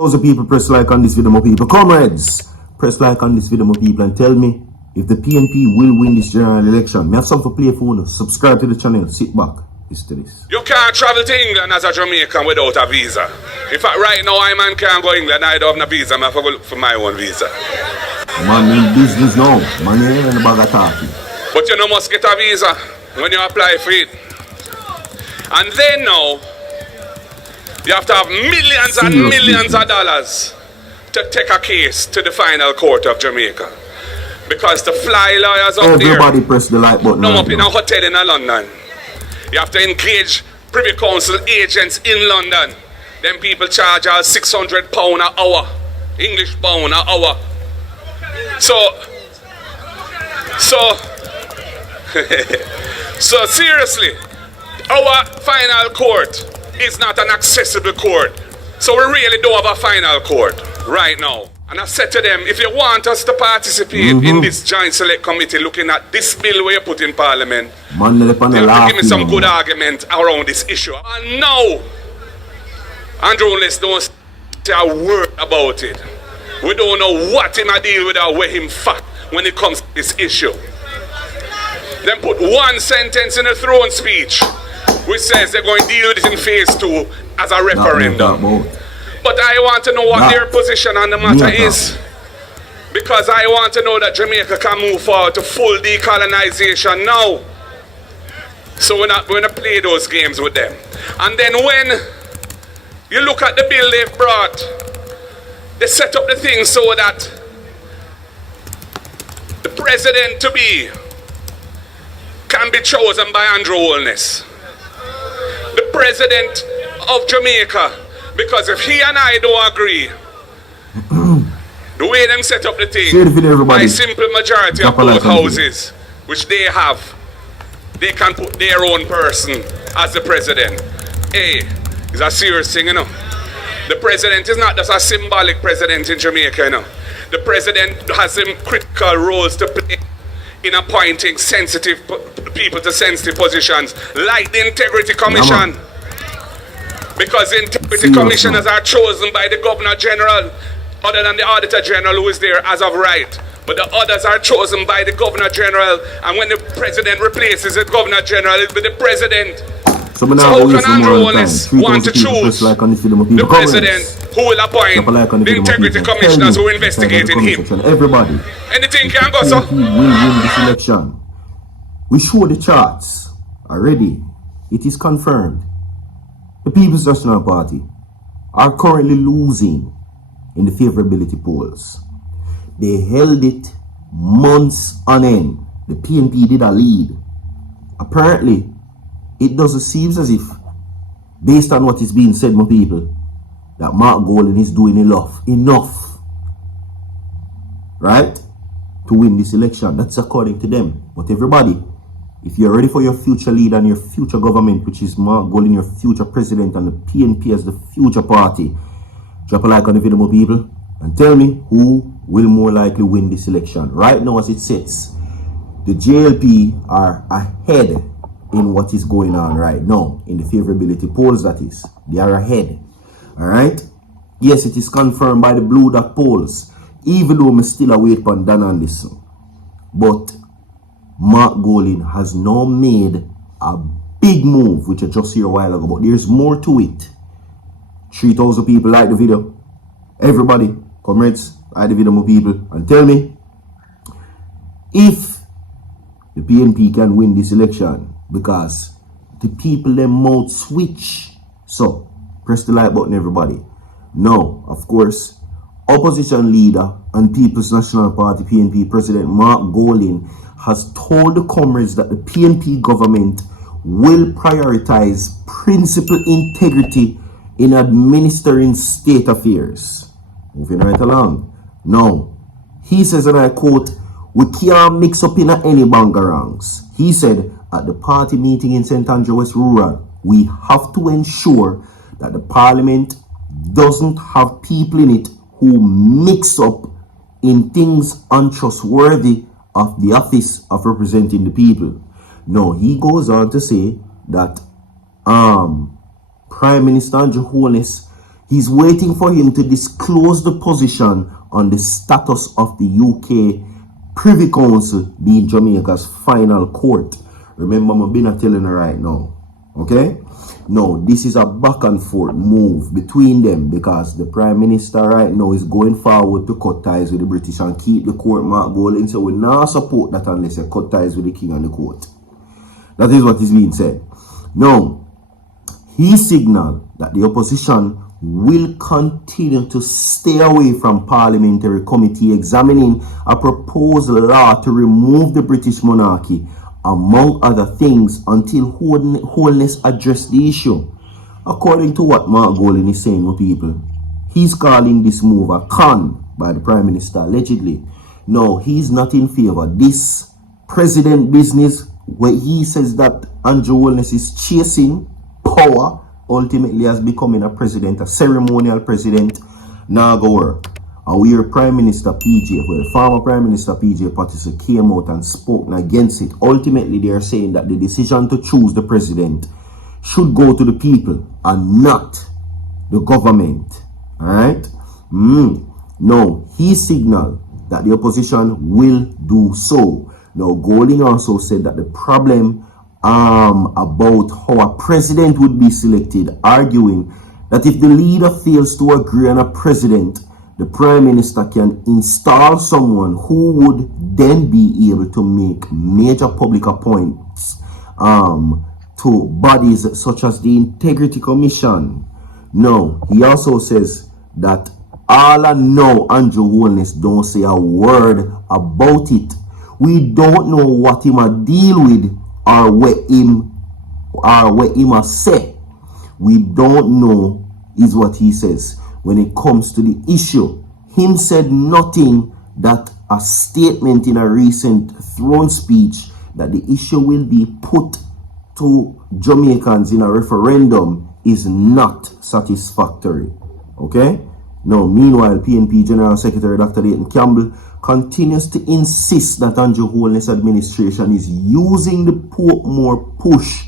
Those people press like on this video, my people. Comrades, press like on this video, my people, and tell me if the PNP will win this general election. Me have something for play for you. Subscribe to the channel. Sit back. Listen to this. You can't travel to England as a Jamaican without a visa. In fact, right now, I man can't go to England. I don't have a visa. I have to go look for my own visa. Man, in business now. Man, you ain't in the bag of talking. But you know, must get a visa when you apply for it. And then now, you have to have millions and millions of dollars to take a case to the final court of Jamaica. Because the fly lawyers up there, everybody press the like button. come up in a hotel in London. You have to engage Privy Council agents in London. Then people charge us £600 an hour. English pound an hour. So seriously, our final court is not an accessible court. So we really don't have a final court right now. And I said to them, if you want us to participate in this joint select committee looking at this bill where you put in parliament, you have to give me some good argument around this issue. And now, Andrew Holness don't say a word about it. We don't know what him a deal with or where him fat when it comes to this issue. Then put one sentence in the throne speech which says they're going to deal with it in phase 2 as a referendum. But I want to know what their position on the matter is. Because I want to know that Jamaica can move forward to full decolonization now. So we're not going to play those games with them. And then when you look at the bill they've brought, they set up the thing so that the president-to-be can be chosen by Andrew Holness, the president of Jamaica. Because if he and I don't agree, the way them set up the thing, by simple majority of both houses, which they have, they can put their own person as the president. Hey, it's a serious thing, you know. The president is not just a symbolic president in Jamaica, you know. The president has some critical roles to play in appointing sensitive people to sensitive positions, like the Integrity Commission. Because the Integrity Commissioners are chosen by the Governor General, other than the Auditor General who is there as of right. But the others are chosen by the Governor General, and when the President replaces the Governor General, it will be the President. So how can Andrew Holness want to choose the President who will appoint the Integrity Commissioners who investigated him? Everybody. Anything can go, sir. He will win this election. We show the charts already. It is confirmed. The People's National Party are currently losing in the favorability polls. They held it months on end. The PNP did a lead. Apparently, it doesn't seem as if, based on what is being said, my people, that Mark Golden is doing enough, right, to win this election. That's according to them. But everybody, if you're ready for your future leader and your future government, which is Mark Golden, your future president, and the PNP as the future party, drop a like on the video, my people, and tell me who will more likely win this election. Right now, as it sits, the JLP are ahead in what is going on right now, in the favorability polls, that is. They are ahead. Alright? Yes, it is confirmed by the Blue Dot polls, even though I'm still await on Dan and listen. But Mark Golden has now made a big move, which I just heard a while ago, but there's more to it. 3,000 people like the video. Everybody, comments, like the video, more people, and tell me if the PNP can win this election, because the people them mouth switch. So press the like button, everybody. Now, of course, opposition leader and People's National Party PNP President Mark Golden has told the comrades that the PNP government will prioritize principal integrity in administering state affairs. Moving right along. Now, he says, and I quote, "We can't mix up in any bangarangs." He said at the party meeting in St. Andrew West Rural, we have to ensure that the parliament doesn't have people in it who mix up in things untrustworthy of the office of representing the people. Now, he goes on to say that Prime Minister Andrew Holness, He's waiting for him to disclose the position on the status of the UK Privy Council being Jamaica's final court. Remember, I'm being telling her right now. Okay? No, this is a back and forth move between them because the Prime Minister right now is going forward to cut ties with the British and keep the court mark going. So we now support that unless you cut ties with the King and the court. That is what is being said. Now, he signaled that the opposition will continue to stay away from parliamentary committee examining a proposed law to remove the British monarchy, among other things, until Holness addressed the issue. According to what Mark Golding is saying with people, he's calling this move a con by the Prime Minister, allegedly. No, he's not in favor. This president business, where he says that Andrew Holness is chasing power, ultimately as becoming a president, a ceremonial president, now go work. And we hear Prime Minister PJ, well, former Prime Minister PJ Patterson came out and spoke against it. Ultimately, they are saying that the decision to choose the president should go to the people and not the government. Alright? No, he signaled that the opposition will do so. Now, Golding also said that the problem about how a president would be selected, arguing that if the leader fails to agree on a president, the Prime Minister can install someone who would then be able to make major public appointments to bodies such as the Integrity Commission. No, he also says that all I know, Andrew Holness don't say a word about it. We don't know what him a deal with or what him a say. We don't know is what he says. When it comes to the issue, him said nothing that a statement in a recent throne speech that the issue will be put to Jamaicans in a referendum is not satisfactory. Okay? Now, meanwhile, PNP General Secretary Dr. Leighton Campbell continues to insist that Andrew Holness administration is using the Portmore push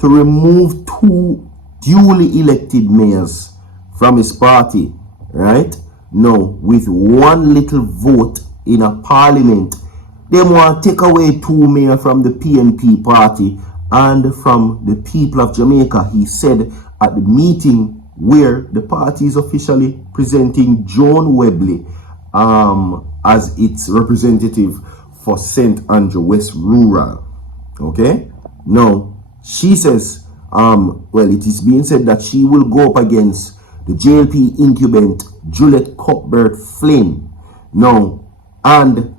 to remove 2 duly elected mayors from his party, right? Now, with 1 little vote in a parliament, they want to take away 2 mayors from the PNP party and from the people of Jamaica. He said at the meeting where the party is officially presenting Joan Webley as its representative for St. Andrew West Rural. Okay? Now, she says, well, it is being said that she will go up against the JLP incumbent Juliet Cuthbert Flynn. Now, and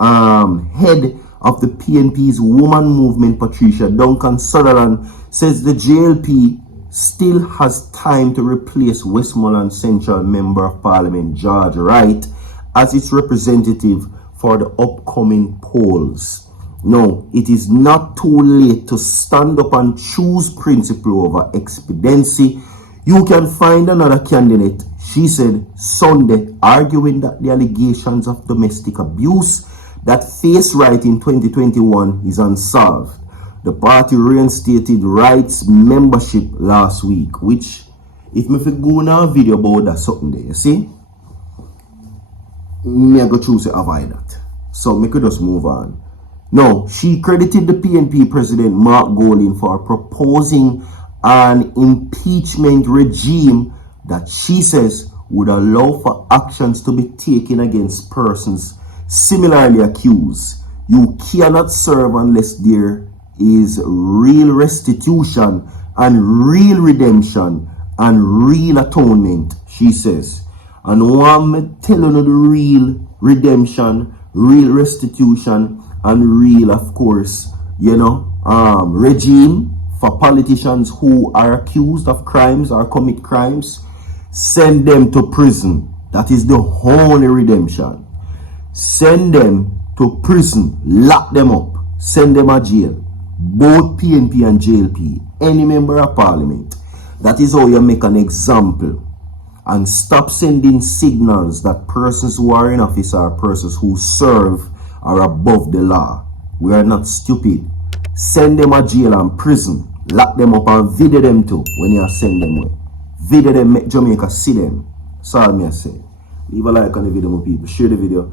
head of the PNP's woman movement, Patricia Duncan Sutherland, says the JLP still has time to replace Westmoreland Central Member of Parliament George Wright as its representative for the upcoming polls. No, it is not too late to stand up and choose principle over expediency. You can find another candidate, she said Sunday, arguing that the allegations of domestic abuse that faced Wright in 2021 is unsolved. The party reinstated Wright's membership last week, which, if me go now video about that something there, you see, me I go choose to avoid that. So me could just move on. No, she credited the PNP president Mark Golding for proposing an impeachment regime that she says would allow for actions to be taken against persons similarly accused. You cannot serve unless there is real restitution and real redemption and real atonement, she says. And one me telling you the real redemption, real restitution, and real, of course, regime for politicians who are accused of crimes or commit crimes. Send them to prison. That is the only redemption. Send them to prison. Lock them up. Send them to jail. Both PNP and JLP, any member of parliament. That is how you make an example. And stop sending signals that persons who are in office are persons who serve are above the law. We are not stupid. Send them to jail and prison. Lock them up and video them too when you send them away. Video them make Jamaica see them. That's all me I say. Leave a like on the video, my people. Share the video.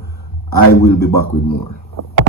I will be back with more.